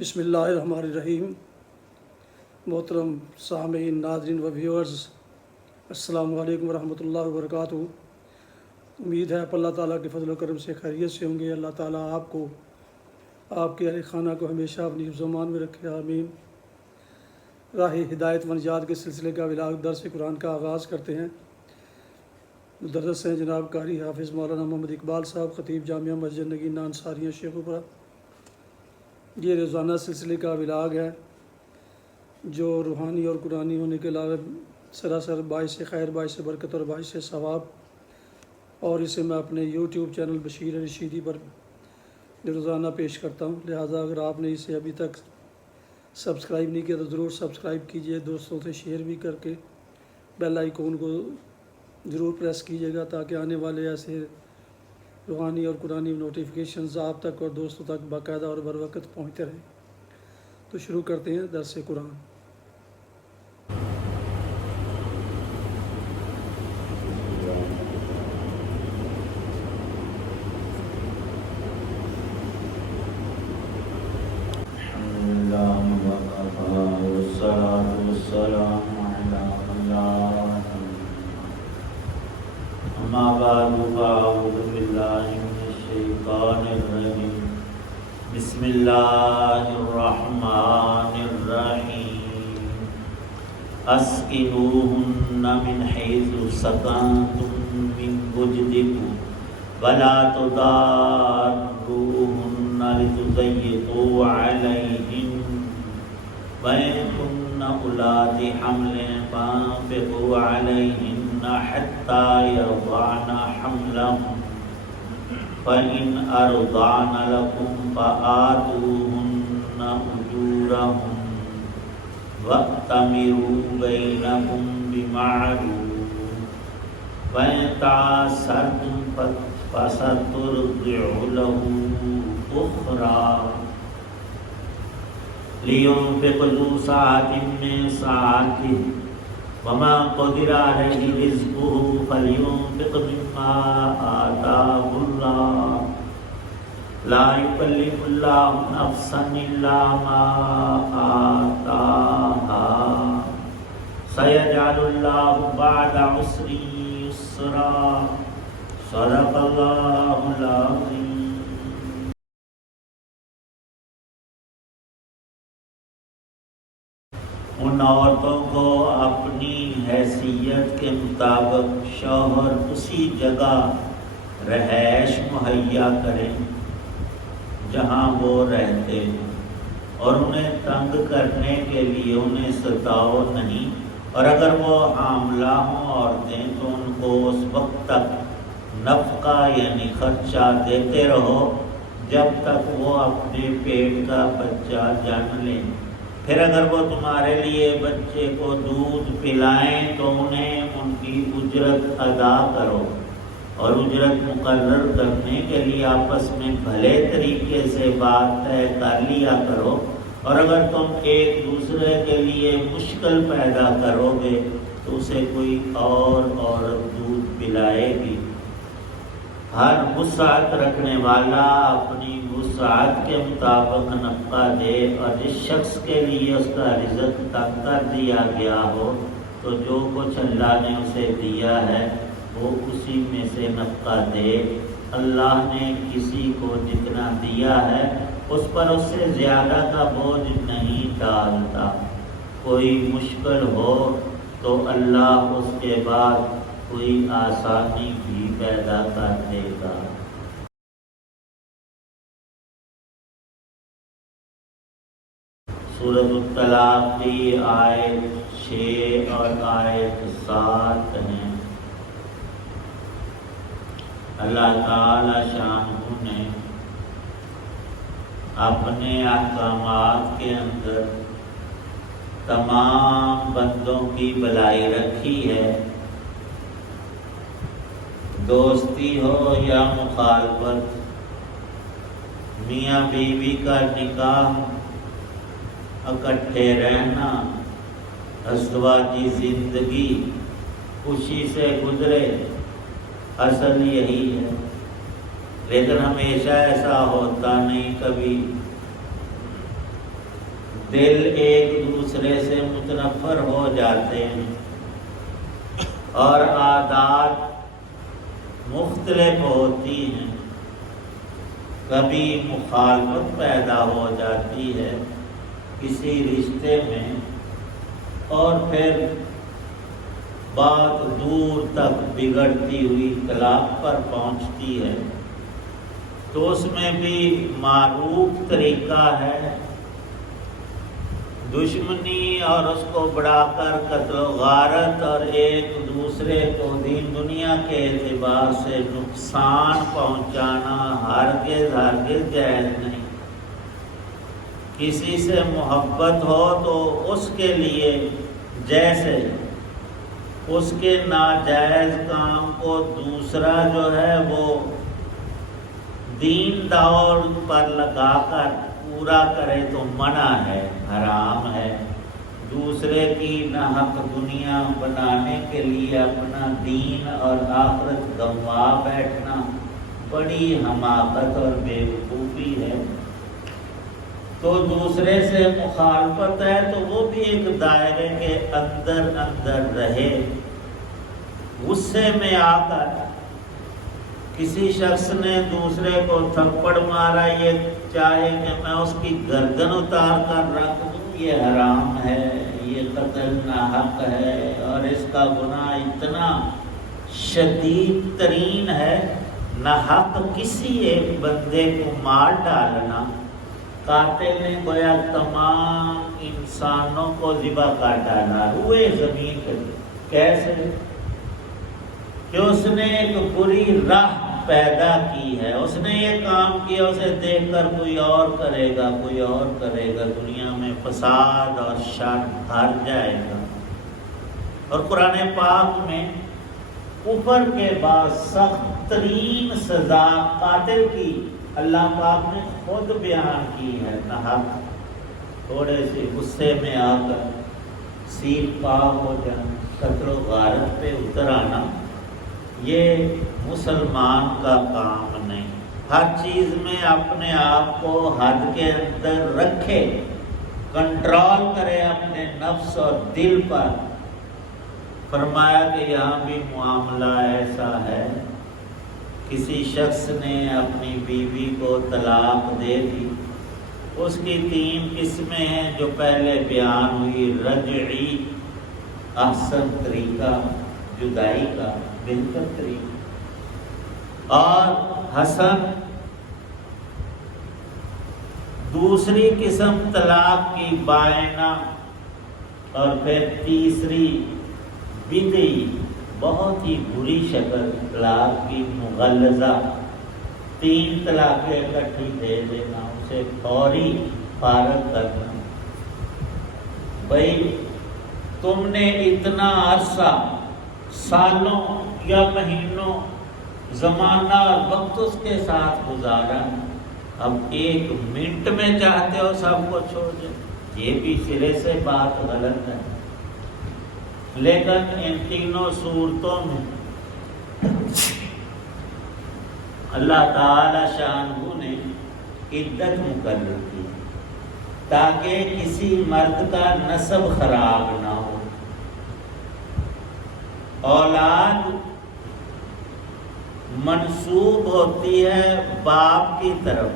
بسم اللہ الرحمن الرحیم۔ محترم سامعین، ناظرین و ویورز، السلام علیکم ورحمۃ اللہ وبرکاتہ۔ امید ہے آپ اللہ تعالیٰ کے فضل و کرم سے خیریت سے ہوں گے۔ اللہ تعالیٰ آپ کو، آپ کے اہل خانہ کو ہمیشہ اپنی حفظ و امان میں رکھے، آمین۔ راہ ہدایت و نجات کے سلسلے کا ولاغ درس قرآن کا آغاز کرتے ہیں۔ مدرس ہیں جناب قاری حافظ مولانا محمد اقبال صاحب، خطیب جامعہ مسجد نگینہ انصاریہ شیخوپورہ۔ یہ روزانہ سلسلے کا ولاغ ہے جو روحانی اور قرآنی ہونے کے علاوہ سراسر باعث خیر، باعث برکت اور باعث ثواب، اور اسے میں اپنے یوٹیوب چینل بشیر رشیدی پر روزانہ پیش کرتا ہوں۔ لہٰذا اگر آپ نے اسے ابھی تک سبسکرائب نہیں کیا تو ضرور سبسکرائب کیجئے، دوستوں سے شیئر بھی کر کے بیل آئیکن کو ضرور پریس کیجیے گا تاکہ آنے والے ایسے روحانی اور قرآنی نوٹیفیکیشنز آپ تک اور دوستوں تک باقاعدہ اور بر وقت پہنچتے رہیں۔ تو شروع کرتے ہیں درس قرآن۔ بسم اللہ الرحمن الرحیم۔ اسکنوہن من حیث سکنتم من وجدکم ولا تضاروہن لتضیقوا علیہن وإن كن أولات حمل فأنفقوا عليهن حتى يضعن حملهن فإن أرضعن لكم فآتوهن أجورهن وأتمروا بينكم بمعروف وإن تعاسرتم فسترضع له أخرى لينفق ذو سعة من سعته وما قدر عليه رزقه فلينفق مما آتاه الله لا يكلف الله نفسا إلا ما آتاها سيجعل الله بعد عسر يسرا صدق الله العظيم۔ ان عورتوں کو اپنی حیثیت کے مطابق شوہر اسی جگہ رہائش مہیا کریں جہاں وہ رہتے ہیں، اور انہیں تنگ کرنے کے لیے انہیں ستاؤ نہیں، اور اگر وہ حاملہ ہوں عورتیں تو ان کو اس وقت تک نفقہ یعنی خرچہ دیتے رہو جب تک وہ اپنے پیٹ کا بچہ جن لیں۔ پھر اگر وہ تمہارے لیے بچے کو دودھ پلائیں تو انہیں ان کی اجرت ادا کرو، اور اجرت مقرر کرنے کے لیے آپس میں بھلے طریقے سے بات طے کر لیا کرو، اور اگر تم ایک دوسرے کے لیے مشکل پیدا کرو گے تو اسے کوئی اور عورت دودھ پلائے گی۔ ہر وسعت رکھنے والا اپنی وسعت کے مطابق نفقہ دے، اور جس شخص کے لیے اس کا رزق تنگ کر دیا گیا ہو تو جو کچھ اللہ نے اسے دیا ہے وہ اسی میں سے نفقہ دے۔ اللہ نے کسی کو جتنا دیا ہے اس پر اس سے زیادہ کا بوجھ نہیں ڈالتا۔ کوئی مشکل ہو تو اللہ اس کے بعد کوئی آسانی بھی پیدا کر دے گا۔ سورۃ الطلاق کی آیت 6 اور آیت 7 ہیں۔ اللہ تعالی شانہ نے اپنے احکامات کے اندر تمام بندوں کی بھلائی رکھی ہے، دوستی ہو یا مخالفت، میاں بیوی کا نکاح، اکٹھے رہنا، ازدواجی زندگی خوشی سے گزرے، اصل یہی ہے۔ لیکن ہمیشہ ایسا ہوتا نہیں، کبھی دل ایک دوسرے سے متنفر ہو جاتے ہیں اور عادات مختلف ہوتی ہیں، کبھی مخالفت پیدا ہو جاتی ہے کسی رشتے میں، اور پھر بات دور تک بگڑتی ہوئی طلاق پر پہنچتی ہے، تو اس میں بھی معروف طریقہ ہے دشمنی اور اس کو بڑھا کر قتل و غارت اور ایک دوسرے کو دین دنیا کے اعتبار سے نقصان پہنچانا ہرگز جائز نہیں۔ کسی سے محبت ہو تو اس کے لیے جیسے اس کے ناجائز کام کو دوسرا جو ہے وہ دین دور پر لگا کر پورا کرے تو منع ہے، حرام ہے۔ دوسرے کی ناحق دنیا بنانے کے لیے اپنا دین اور آخرت گنوا بیٹھنا بڑی حماقت اور بیوقوفی ہے۔ تو دوسرے سے مخالفت ہے تو وہ بھی ایک دائرے کے اندر رہے۔ غصے میں آ کر کسی شخص نے دوسرے کو تھپڑ مارا، یہ چاہے کہ میں اس کی گردن اتار کر رکھ دوں، یہ حرام ہے، یہ قتل ناحق ہے، اور اس کا گناہ اتنا شدید ترین ہے۔ ناحق کسی ایک بندے کو مار ڈالنا، قاتل نے گویا تمام انسانوں کو ذبح کر ڈالا روئے زمین پر۔ کیسے؟ کہ اس نے ایک بری راہ پیدا کی ہے، اس نے یہ کام کیا، اسے دیکھ کر کوئی اور کرے گا، کوئی اور کرے گا، دنیا میں فساد اور شر بھر جائے گا۔ اور قرآن پاک میں کفر کے بعد سخت ترین سزا قاتل کی اللہ پاک نے خود بیان کی ہے۔ ناحق تھوڑے سے غصے میں آ کر سیخ پا ہو جانا، قتل و غارت پہ اتر آنا، یہ مسلمان کا کام نہیں۔ ہر چیز میں اپنے آپ کو حد کے اندر رکھے، کنٹرول کرے اپنے نفس اور دل پر۔ فرمایا کہ یہاں بھی معاملہ ایسا ہے، کسی شخص نے اپنی بیوی کو طلاق دے دی، اس کی 3 قسمیں ہیں جو پہلے بیان ہوئی۔ رجعی، احسن طریقہ جدائی کا، بہتر طریقہ، اور حسن دوسری قسم طلاق کی بائنہ، اور پھر تیسری بدعی بہت ہی بری شکل طلاق کی مغلظہ، 3 طلاقیں اکٹھی دے دینا، اسے فوری فارغ کرنا۔ بھائی تم نے اتنا عرصہ، سالوں یا مہینوں زمانہ اور وقت اس کے ساتھ گزارا، اب 1 منٹ میں چاہتے ہو سب کو چھوڑ دیں، یہ بھی سرے سے بات غلط ہے۔ لیکن ان تینوں صورتوں میں اللہ تعالی شانہ نے عدت مقرر کی تاکہ کسی مرد کا نسب خراب نہ ہو۔ اولاد منسوب ہوتی ہے باپ کی طرف،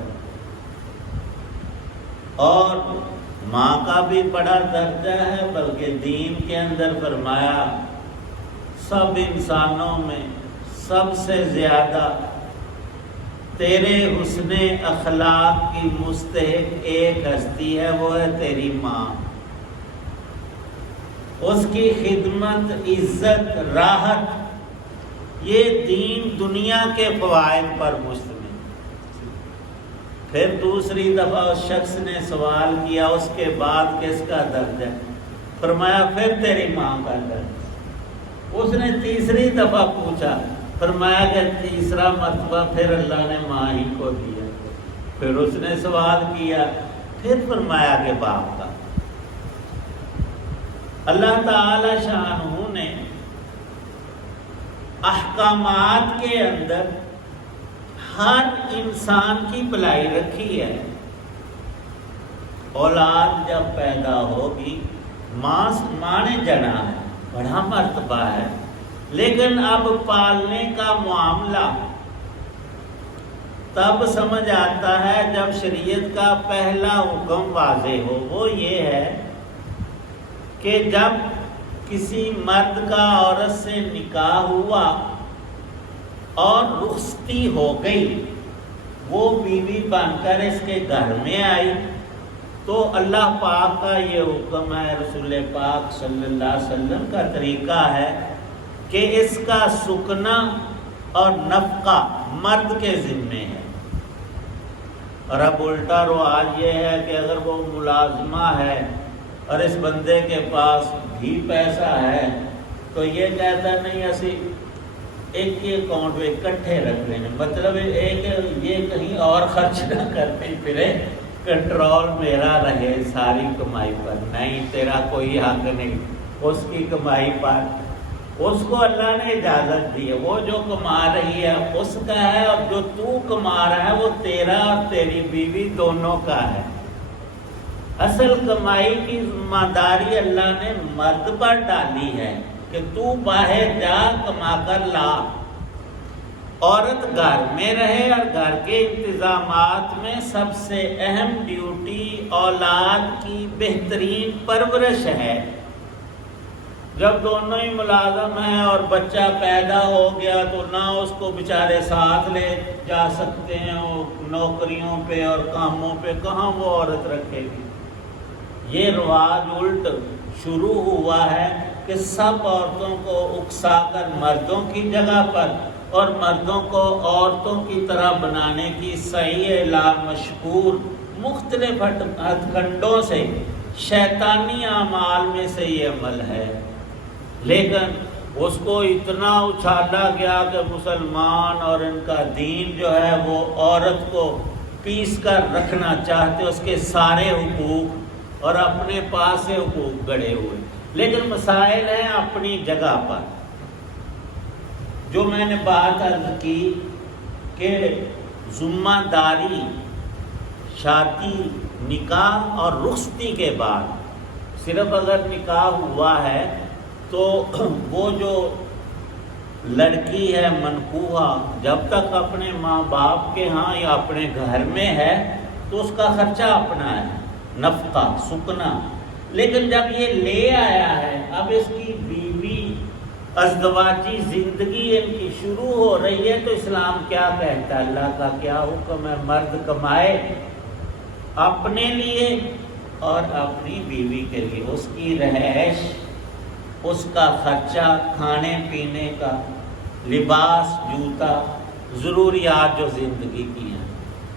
اور ماں کا بھی بڑا درجہ ہے، بلکہ دین کے اندر فرمایا سب انسانوں میں سب سے زیادہ تیرے حسن اخلاق کی مستحق ایک ہستی ہے، وہ ہے تیری ماں۔ اس کی خدمت، عزت، راحت، یہ دین دنیا کے فوائد پر مشتمل۔ پھر دوسری دفعہ اس شخص نے سوال کیا اس کے بعد کس کا درجہ؟ فرمایا پھر تیری ماں کا درجہ۔ اس نے تیسری دفعہ پوچھا، فرمایا کہ تیسرا مرتبہ پھر اللہ نے ماں ہی کو دیا۔ پھر اس نے سوال کیا، پھر فرمایا کہ باپ کا۔ اللہ تعالی شانہ نے احکامات کے اندر ہر انسان کی بھلائی رکھی ہے۔ اولاد جب پیدا ہوگی ماں نے جنا ہے، بڑا مرتبہ ہے، لیکن اب پالنے کا معاملہ تب سمجھ آتا ہے جب شریعت کا پہلا حکم واضح ہو۔ وہ یہ ہے کہ جب کسی مرد کا عورت سے نکاح ہوا اور رخصتی ہو گئی، وہ بیوی بن کر اس کے گھر میں آئی، تو اللہ پاک کا یہ حکم ہے، رسول پاک صلی اللہ علیہ وسلم کا طریقہ ہے کہ اس کا سکنا اور نفقہ مرد کے ذمے ہے۔ اور اب الٹا رواج یہ ہے کہ اگر وہ ملازمہ ہے اور اس بندے کے پاس بھی پیسہ ہے تو یہ کہتا نہیں اسی ایک ہی اکاؤنٹ میں اکٹھے رکھ لیں، مطلب ایک یہ کہیں اور خرچ نہ کرتے پھرے، کنٹرول میرا رہے ساری کمائی پر، نہیں تیرا کوئی حق نہیں اس کی کمائی پر۔ اس کو اللہ نے اجازت دی ہے، وہ جو کما رہی ہے اس کا ہے، اور جو تو کما رہا ہے وہ تیرا اور تیری بیوی دونوں کا ہے۔ اصل کمائی کی ذمہ داری اللہ نے مرد پر ڈالی ہے کہ تو باہر جا کما کر لا، عورت گھر میں رہے، اور گھر کے انتظامات میں سب سے اہم ڈیوٹی اولاد کی بہترین پرورش ہے۔ جب دونوں ہی ملازم ہیں اور بچہ پیدا ہو گیا تو نہ اس کو بیچارے ساتھ لے جا سکتے ہیں، وہ نوکریوں پہ اور کاموں پہ کہاں وہ عورت رکھے گی۔ یہ رواج الٹ شروع ہوا ہے کہ سب عورتوں کو اکسا کر مردوں کی جگہ پر اور مردوں کو عورتوں کی طرح بنانے کی صحیح اعلان مشکور مختلف ہتھ کنڈوں سے شیطانی اعمال میں سے یہ عمل ہے، لیکن اس کو اتنا اچھالا گیا کہ مسلمان اور ان کا دین جو ہے وہ عورت کو پیس کر رکھنا چاہتے، اس کے سارے حقوق اور اپنے پاس سے حقوق گڑے ہوئے، لیکن مسائل ہیں اپنی جگہ پر۔ جو میں نے بات عرض کی کہ ذمہ داری شادی نکاح اور رخصتی کے بعد، صرف اگر نکاح ہوا ہے تو وہ جو لڑکی ہے منکوحہ جب تک اپنے ماں باپ کے ہاں یا اپنے گھر میں ہے تو اس کا خرچہ اپنا ہے، نفقہ سکنا، لیکن جب یہ لے آیا ہے اب اس کی بیوی ازدواجی زندگی ان کی شروع ہو رہی ہے، تو اسلام کیا کہتا ہے، اللہ کا کیا حکم ہے، مرد کمائے اپنے لیے اور اپنی بیوی کے لیے، اس کی رہائش، اس کا خرچہ، کھانے پینے کا، لباس، جوتا، ضروریات جو زندگی کی ہیں۔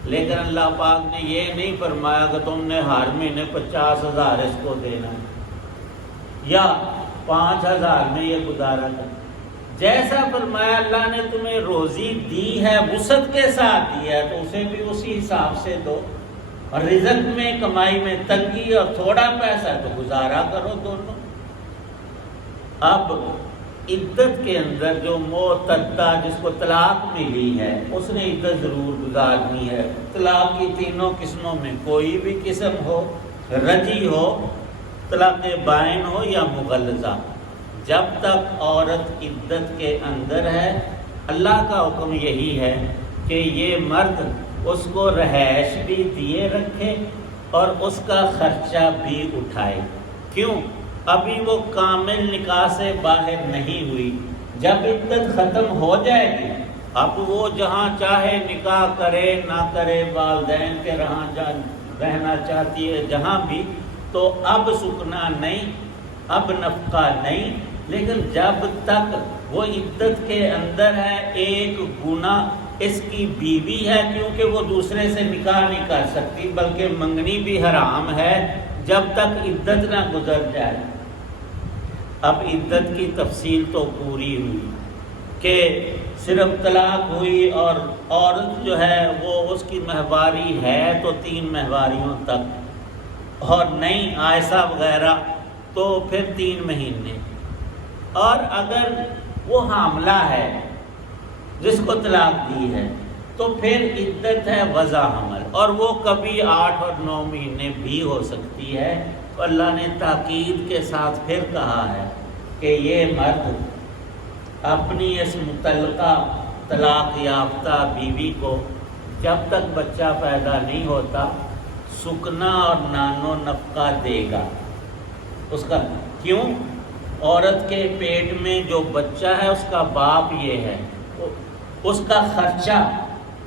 لیکن اللہ پاک نے یہ نہیں فرمایا کہ تم نے ہر مہینے 50,000 اس کو دینا ہے یا 5,000 میں یہ گزارا کر، جیسا فرمایا اللہ نے تمہیں روزی دی ہے وسعت کے ساتھ دی ہے تو اسے بھی اسی حساب سے دو، اور رزق میں کمائی میں تنگی اور تھوڑا پیسہ تو گزارا کرو دونوں۔ اب عدت کے اندر جو معتدہ جس کو طلاق ملی ہے اس نے عدت ضرور گزارنی ہے۔ طلاق کی تینوں قسموں میں کوئی بھی قسم ہو، رجی ہو، طلاق بائن ہو یا مغلظہ، جب تک عورت عدت کے اندر ہے اللہ کا حکم یہی ہے کہ یہ مرد اس کو رہائش بھی دیے رکھے اور اس کا خرچہ بھی اٹھائے۔ کیوں؟ ابھی وہ کامل نکاح سے باہر نہیں ہوئی، جب عدت ختم ہو جائے گی اب وہ جہاں چاہے نکاح کرے نہ کرے، والدین کے رہنا چاہتی ہے جہاں بھی، تو اب سکنا نہیں، اب نفقہ نہیں، لیکن جب تک وہ عدت کے اندر ہے ایک گناہ اس کی بیوی ہے، کیونکہ وہ دوسرے سے نکاح نہیں کر سکتی بلکہ منگنی بھی حرام ہے جب تک عدت نہ گزر جائے۔ اب عدت کی تفصیل تو پوری ہوئی کہ صرف طلاق ہوئی اور عورت جو ہے وہ اس کی مہواری ہے تو 3 مہواریوں تک، اور نہیں عائشہ وغیرہ تو پھر 3 مہینے، اور اگر وہ حاملہ ہے جس کو طلاق دی ہے تو پھر عدت ہے وضع حمل، اور وہ کبھی 8 اور 9 مہینے بھی ہو سکتی ہے۔ تو اللہ نے تاکید کے ساتھ پھر کہا ہے کہ یہ مرد اپنی اس متعلقہ طلاق یافتہ بیوی کو جب تک بچہ پیدا نہیں ہوتا سکنا اور نانو نفقہ دے گا۔ اس کا کیوں؟ عورت کے پیٹ میں جو بچہ ہے اس کا باپ یہ ہے، اس کا خرچہ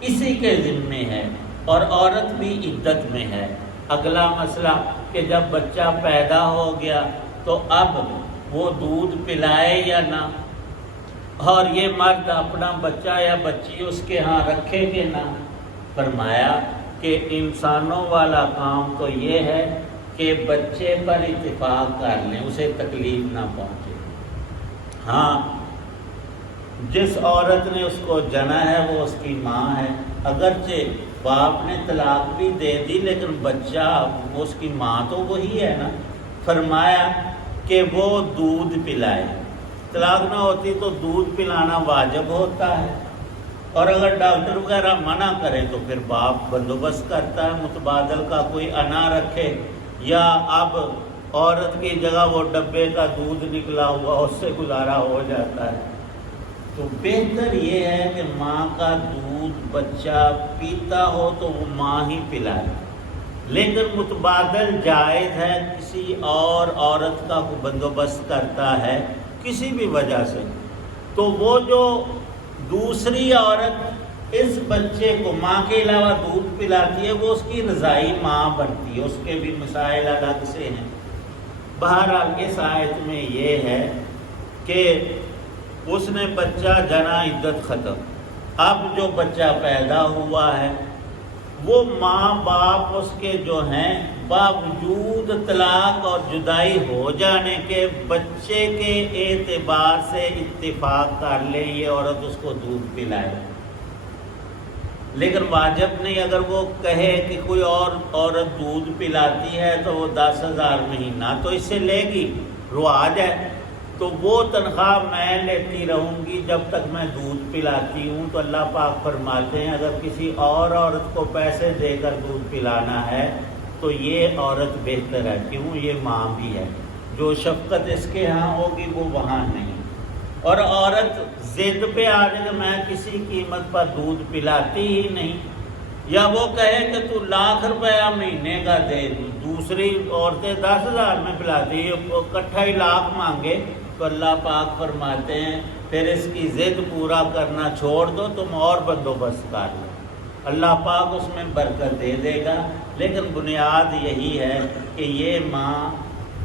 اسی کے ذمے ہے، اور عورت بھی عدت میں ہے۔ اگلا مسئلہ کہ جب بچہ پیدا ہو گیا تو اب وہ دودھ پلائے یا نہ، اور یہ مرد اپنا بچہ یا بچی اس کے ہاں رکھے کہ نہ۔ فرمایا کہ انسانوں والا کام تو یہ ہے کہ بچے پر اتفاق کر لیں، اسے تکلیف نہ پہنچے۔ ہاں، جس عورت نے اس کو جنا ہے وہ اس کی ماں ہے، اگرچہ باپ نے طلاق بھی دے دی لیکن بچہ اس کی ماں تو وہی ہے نا۔ فرمایا کہ وہ دودھ پلائے، طلاق نہ ہوتی تو دودھ پلانا واجب ہوتا ہے، اور اگر ڈاکٹر وغیرہ منع کرے تو پھر باپ بندوبست کرتا ہے متبادل کا، کوئی انا رکھے، یا اب عورت کی جگہ وہ ڈبے کا دودھ نکلا ہوا اس سے گزارا ہو جاتا ہے۔ تو بہتر یہ ہے کہ ماں کا دودھ بچہ پیتا ہو تو وہ ماں ہی پلائے، لیکن متبادل جائز ہے کسی اور عورت کا کوئی بندوبست کرتا ہے کسی بھی وجہ سے، تو وہ جو دوسری عورت اس بچے کو ماں کے علاوہ دودھ پلاتی ہے وہ اس کی رضائی ماں بنتی ہے، اس کے بھی مسائل الگ سے ہیں۔ بہرحال اس آیت میں یہ ہے کہ اس نے بچہ جنا، عدت ختم، اب جو بچہ پیدا ہوا ہے وہ ماں باپ اس کے جو ہیں باوجود طلاق اور جدائی ہو جانے کے بچے کے اعتبار سے اتفاق کر لے یہ عورت اس کو دودھ پلائے، لیکن واجب نہیں۔ اگر وہ کہے کہ کوئی اور عورت دودھ پلاتی ہے تو وہ 10,000 مہینہ تو اس سے لے گی، رواج ہے، تو وہ تنخواہ میں لیتی رہوں گی جب تک میں دودھ پلاتی ہوں۔ تو اللہ پاک فرماتے ہیں اگر کسی اور عورت کو پیسے دے کر دودھ پلانا ہے تو یہ عورت بہتر ہے، کیوں؟ یہ ماں بھی ہے، جو شفقت اس کے ہاں ہوگی وہ وہاں نہیں۔ اور عورت ضد پہ آ جائے کہ میں کسی قیمت پر دودھ پلاتی ہی نہیں، یا وہ کہے کہ تو ₹1,00,000 مہینے کا دے، دوسری عورتیں 10,000 میں پلاتی ہے، اکٹھا ہی 1,00,000 مانگے، تو اللہ پاک فرماتے ہیں پھر اس کی ضد پورا کرنا چھوڑ دو، تم اور بندوبست کر لو، اللہ پاک اس میں برکت دے دے گا۔ لیکن بنیاد یہی ہے کہ یہ ماں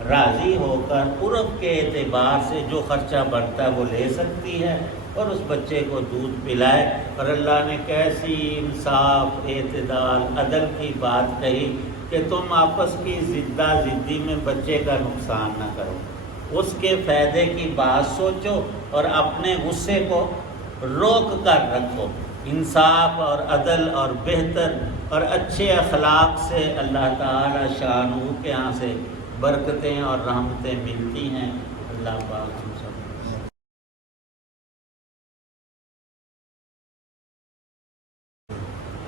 راضی ہو کر عرف کے اعتبار سے جو خرچہ بڑھتا ہے وہ لے سکتی ہے اور اس بچے کو دودھ پلائے۔ اور اللہ نے کیسی انصاف، اعتدال، عدل کی بات کہی کہ تم آپس کی زدہ زدی میں بچے کا نقصان نہ کرو، اس کے فائدے کی بات سوچو اور اپنے غصے کو روک کر رکھو۔ انصاف اور عدل اور بہتر اور اچھے اخلاق سے اللہ تعالی شانہ کے ہاں سے برکتیں اور رحمتیں ملتی ہیں۔ اللہ پاک ہم سب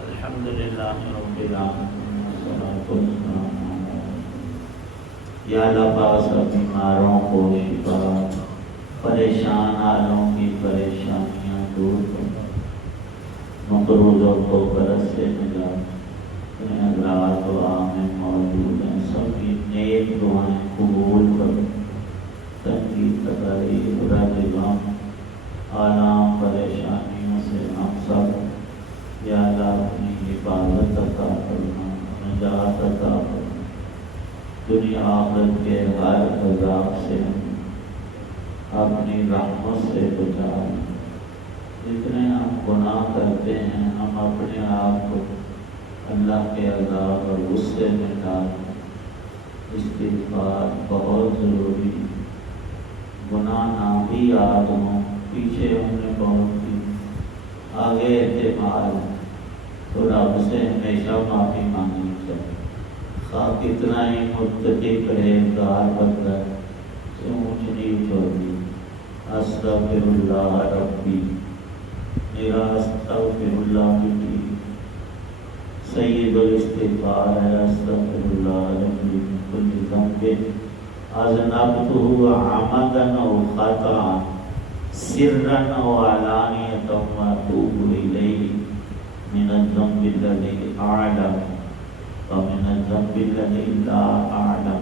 الحمدللہ رب العالمین والصلاۃ والسلام علی یا اللہ پاک سب بیماروں کو شفا، پریشان حالوں کی پریشانیاں دور کر، مقروضوں کو قرض سے نجات۔ حضرات دعا میں موجود ہیں، سب کی نیک دعائیں قبول کرو۔ تنقید، تکالیف، رنج غم، آلام، پریشانیوں سے ہم سب یا اللہ اپنی حفاظت عطا فرما، نجات عطا فرما، دنیا آخرت کے ہر عذاب سے اپنی رحمت سے بچا۔ جتنے ہم گناہ کرتے ہیں ہم اپنے آپ کو اللہ کے عذاب اور غصے میں ڈال، استغفار بہت ضروری ہے۔ گناہ نہ بھی یاد ہوں، پیچھے ہم نے بہت کی، آگے اعتماد تو رب سے ہمیشہ معافی مانگنی چاہیے، خواہ کتنا ہی متقی پرہیزگار بندہ سے اونچ نیچ ہوگی۔ استغفر اللہ ربی، میرا استغفر اللہ کی سید الاستغفار ہے استغفراللہ ربی من کل ذنب اذنبته عمدا او خطا سرا او علانیة واتوب الیہ من الذنب الذي اعلم ومن الذنب الذي لا اعلم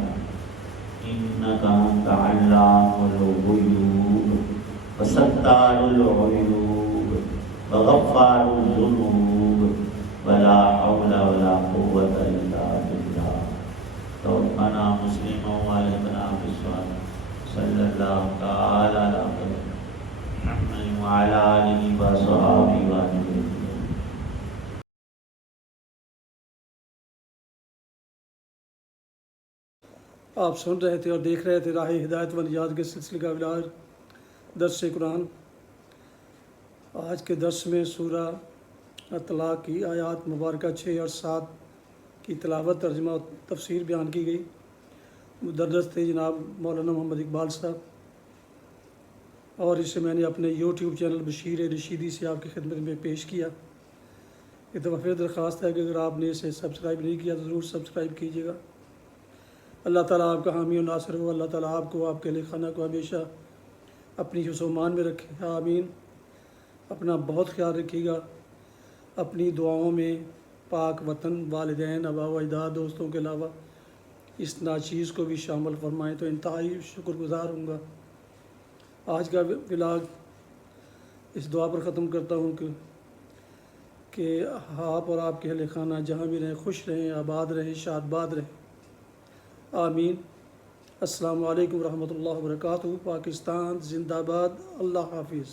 انك انت علام الغیوب وستار العیوب وغفار الذنوب ولا حول ولا قوة الا بالله توفنا مسلما والحقنا بالصالحين صلی اللہ تعالی علی محمد وعلی آلہ وصحبہ وسلم. آپ سن رہے تھے اور دیکھ رہے تھے راہ ہدایت و نجات کے سلسلے کا ولاغ درس قرآن. آج کے درس میں سورہ طلاق کی آیات مبارکہ 6 اور 7 کی تلاوت، ترجمہ اور تفسیر بیان کی گئی. مدرس تھے جناب مولانا محمد اقبال صاحب، اور اسے میں نے اپنے یوٹیوب چینل بشیر رشیدی سے آپ کی خدمت میں پیش کیا. ایک دفعہ درخواست ہے کہ اگر آپ نے اسے سبسکرائب نہیں کیا تو ضرور سبسکرائب کیجیے گا. اللہ تعالیٰ آپ کا حامی و ناصر ہو. اللہ تعالیٰ آپ کو، آپ کے اہل خانہ کو ہمیشہ اپنی حفظ و امان میں رکھے. آمین. اپنا بہت خیال رکھیے گا. اپنی دعاؤں میں پاک وطن، والدین، آباء و اجداد، دوستوں کے علاوہ اس ناچیز کو بھی شامل فرمائیں تو انتہائی شکر گزار ہوں گا. آج کا ولاگ اس دعا پر ختم کرتا ہوں کہ آپ اور آپ کے اہل خانہ جہاں بھی رہیں خوش رہیں، آباد رہیں، شاد باد رہیں. آمین. السلام علیکم ورحمۃ اللہ وبرکاتہ. پاکستان زندہ باد. اللہ حافظ.